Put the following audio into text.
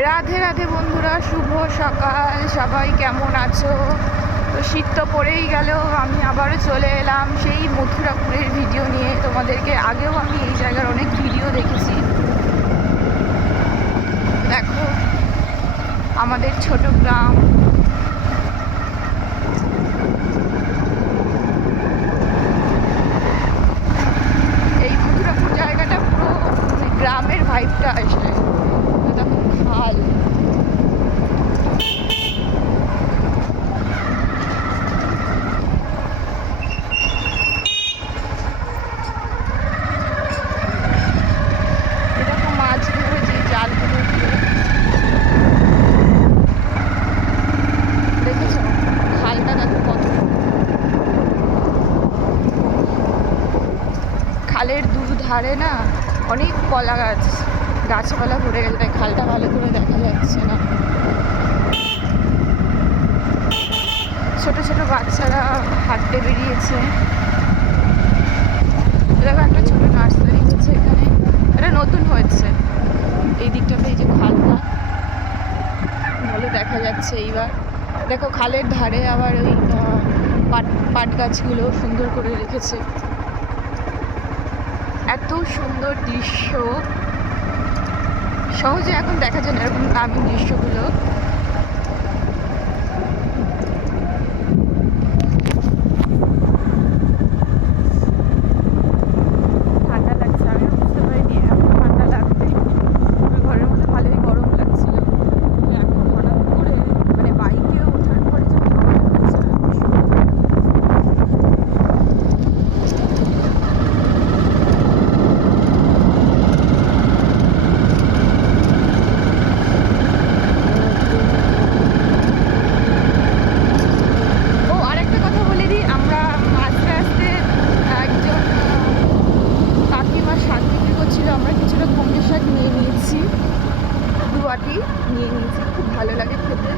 রাধে রাধে বন্ধুরা, শুভ সকাল, সবাই কেমন আছো? তো শীত তো পড়েই গেল, আমি আবারও চলে এলাম সেই মথুরাপুরের ভিডিও নিয়ে। তোমাদেরকে আগেও আমি এই জায়গার অনেক ভিডিও দেখেছি। দেখো, আমাদের ছোট গ্রাম এই মথুরাপুর জায়গাটা পুরো মানে গ্রামের ভাইবটা আসে দেখো খাল এরকম মাছ ধরে যে জালগুলো দিয়ে দেখেছ খালটা দেখো কত খালের দুধারে না অনেক কলা গাছ, গাছপালা ভরে গেছে, খালটা ভালো করে দেখা যাচ্ছে না। ছোট ছোট বাচ্চারা হাঁটতে বেরিয়েছে। এরকম একটা ছোট নার্সারি হচ্ছে এখানে। এটা নতুন হয়েছে। এই দিকটাতে এই যে খালটা, ভালো দেখা যাচ্ছে এইবার। দেখো খালের ধারে আবার ওই পাট পাট গাছগুলো সুন্দর করে রেখেছে। এত সুন্দর দৃশ্য। সহজে এখন দেখা যায় না এরকম গ্রামীণ দৃশ্যগুলো। বাটি নিয়ে নিয়েছি খুব ভালো লাগে খেতে।